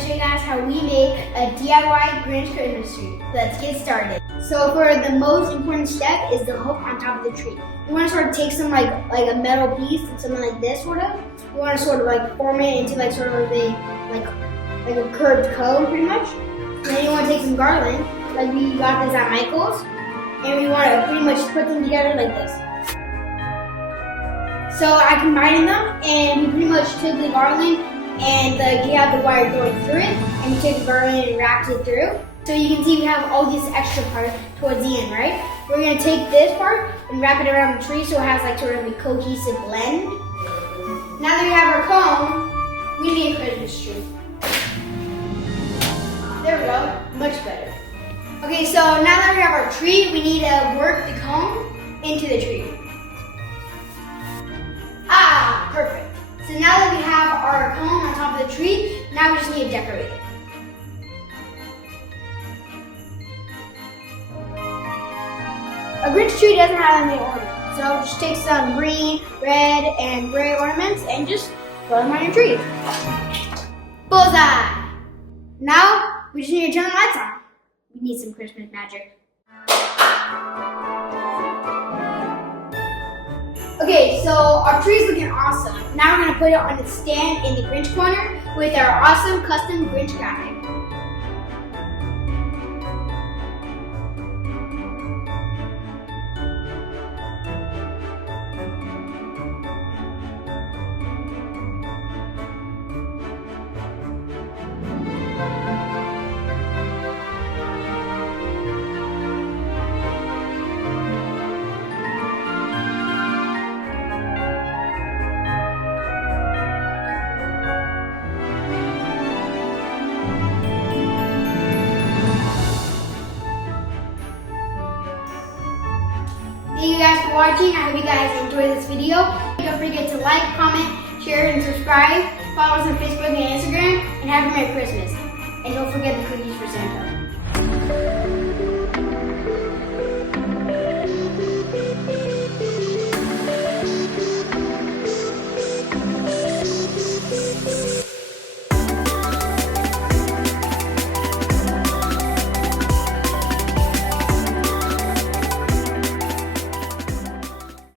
to show you guys how we make a DIY Grinch Christmas tree. Let's get started. So for the most important step is the hook on top of the tree. You want to sort of take some like a metal piece and something like this sort of. You want to sort of like form it into like sort of a curved cone pretty much. And then you want to take some garland, like we got this at Michael's, and we want to pretty much put them together like this. So I combined them, and we pretty much took the garland and you have the wire going through it, and you take the garland and wrapped it through. So you can see we have all these extra parts towards the end, right? We're gonna take this part and wrap it around the tree so it has like sort of a cohesive blend. Now that we have our cone, we need a Christmas tree. There we go, much better. Okay, so now that we have our tree, we need to work the cone into the tree. Ah, perfect. So now that we have our cone on top of the tree, now we just need to decorate it. A Grinch tree doesn't have any ornaments, so just take some green, red, and gray ornaments and just throw them on your tree. Bullseye! Now, we just need to turn the lights on. We need some Christmas magic. Okay, so our tree's looking awesome. Now we're gonna put it on the stand in the Grinch corner with our awesome custom Grinch graphic. Thank you guys for watching. I hope you guys enjoyed this video. Don't forget to like, comment, share, and subscribe. Follow us on Facebook and Instagram. And have a Merry Christmas. And don't forget the cookies for Santa.